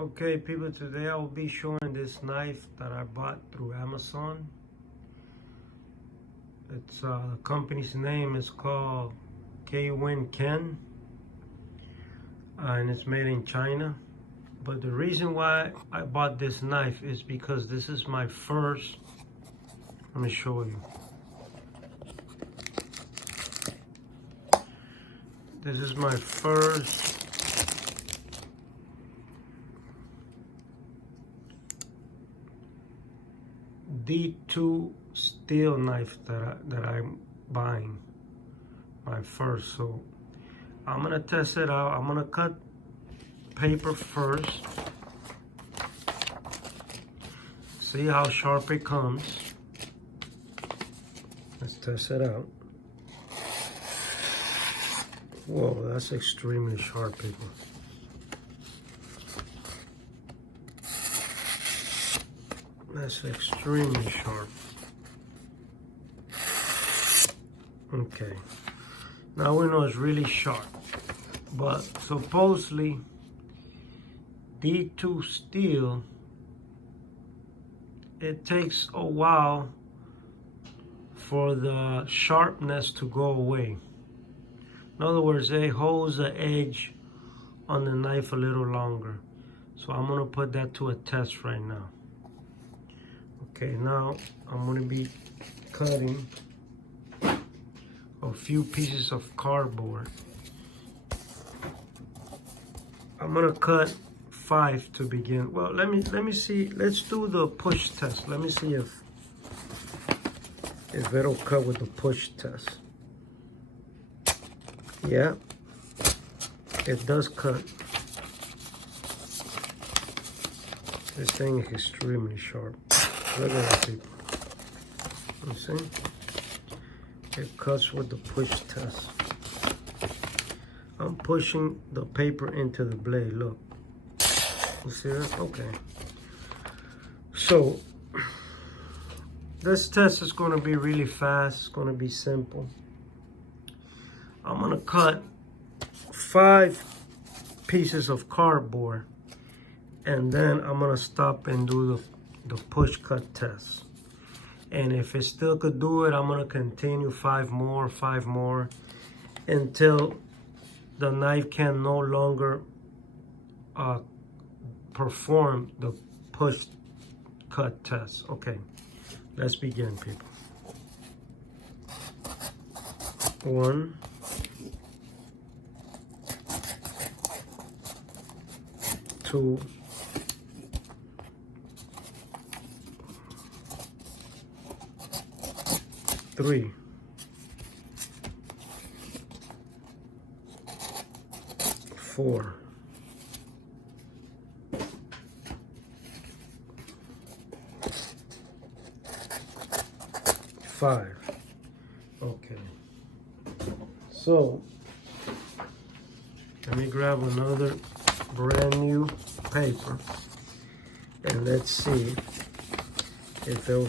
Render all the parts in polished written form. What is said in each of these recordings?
Okay, people, today I will be showing this knife that I bought through Amazon. It's the company's name is called Kwinkin, and it's made in China. But the reason why I bought this knife is because this is my first. Let me show you. This is my first D2 steel knife that I'm buying, my first. So I'm gonna test it out. I'm gonna cut paper first, see how sharp it comes. Let's test it out. Whoa, that's extremely sharp, people. That's extremely sharp. Okay. Now we know it's really sharp. But supposedly, D2 steel, it takes a while for the sharpness to go away. In other words, it holds the edge on the knife a little longer. So I'm gonna put that to a test right now. Okay, now I'm gonna be cutting a few pieces of cardboard. I'm gonna cut 5 to begin. Well, let me see. Let's do the push test. Let me see if it'll cut with the push test. Yeah, it does cut. This thing is extremely sharp. Look at that, people. You see? It cuts with the push test. I'm pushing the paper into the blade. Look. You see that? Okay. So, this test is going to be really fast. It's going to be simple. I'm going to cut 5 pieces of cardboard. And then I'm going to stop and do the push cut test. And if it still could do it, I'm going to continue 5 more, until the knife can no longer perform the push cut test. Okay, let's begin, people. 1, 2, 3, 4, 5. Okay. So let me grab another brand new paper and let's see if it'll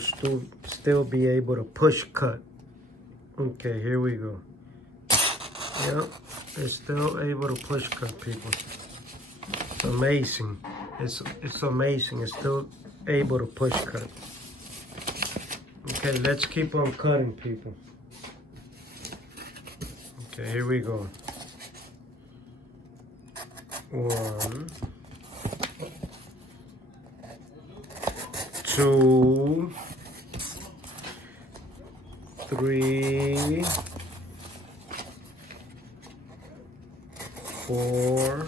still be able to push cut. Okay, here we go. Yep, it's still able to push cut, people. It's amazing. It's amazing. It's still able to push cut. Okay, let's keep on cutting, people. Okay, here we go. 1, 2, 3, 4,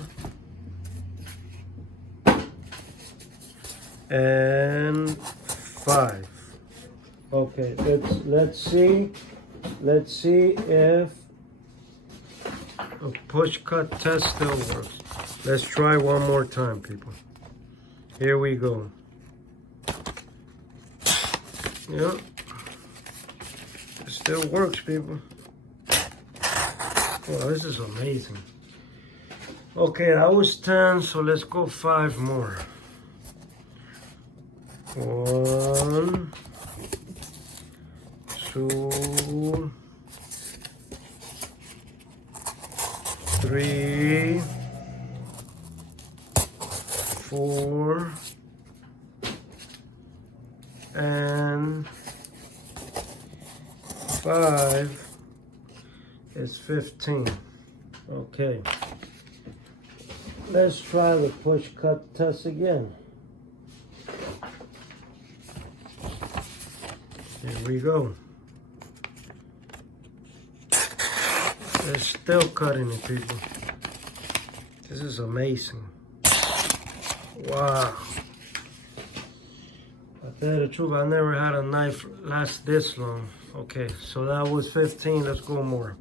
and 5. Okay, let's see if a push cut test still works. Let's try one more time, people. Here we go. Yep. It still works, people. Well, this is amazing. Okay, that was 10, so let's go 5 more. 1, 2, 3, 4 and 5 is 15. Okay. Let's try the push cut test again. Here we go. They're still cutting it, people. This is amazing. Wow. I tell you the truth, I never had a knife last this long. Okay, so that was 15. Let's go more.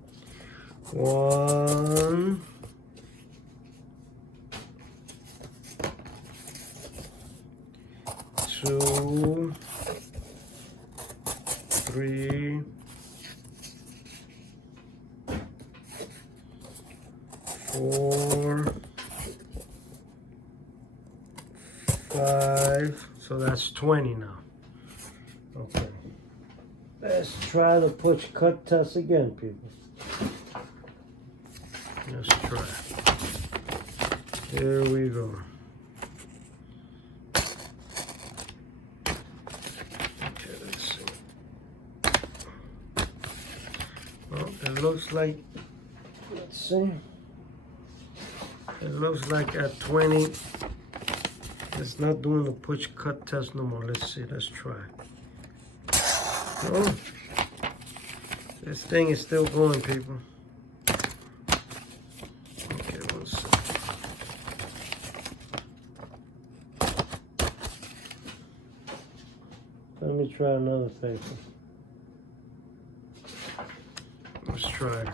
1, 2, 3, 4, 5. So that's 20 now. Okay. Let's try the push cut test again, people. Let's try. Here we go. Okay, let's see. Well, it looks like, let's see. It looks like at 20, it's not doing the push cut test no more. Let's see, let's try. Oh, this thing is still going, people. Okay, one second. Let me try another paper. Let's try it.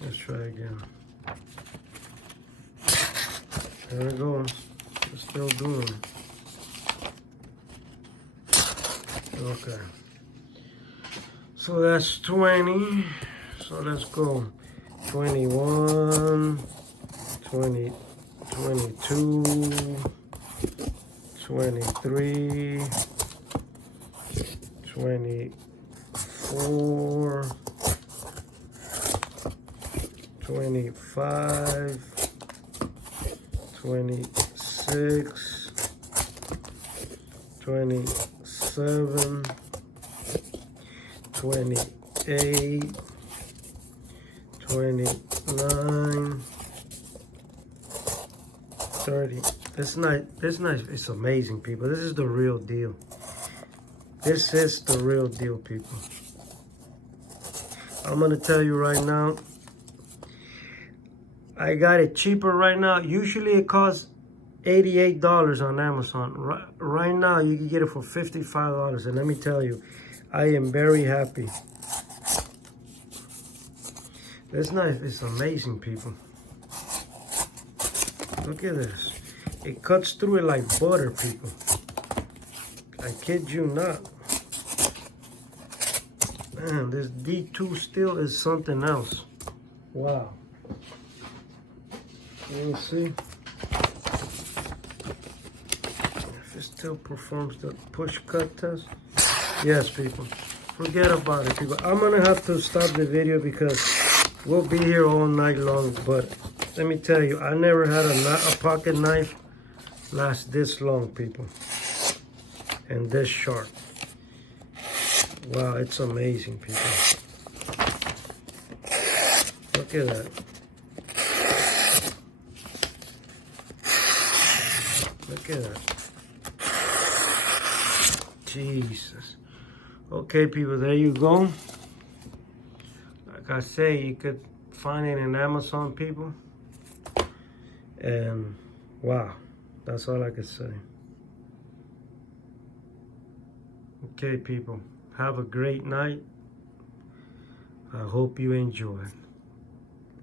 Let's try again. There we go. It's still doing it. Okay. So that's 20. So let's go. 21, 20, 22, 23, 24, 25, 26, 27, 28, 29, 30. This knife is amazing, people. This is the real deal. This is the real deal, people. I'm gonna tell you right now, I got it cheaper right now. Usually it costs $88 on Amazon. Right now you can get it for $55. And let me tell you, I am very happy. This knife is amazing, people. Look at this. It cuts through it like butter, people. I kid you not. Man, this D2 steel is something else. Wow. Let me see if it still performs the push cut test. Yes, people. Forget about it, people. I'm gonna have to stop the video because we'll be here all night long. But let me tell you, I never had a pocket knife last this long, people, and this sharp. Wow, it's amazing, people. Look at that. Look at that. Jesus. Okay, people, there you go. Like I say, you could find it in Amazon, people. And wow, that's all I could say. Okay, people, have a great night. I hope you enjoy.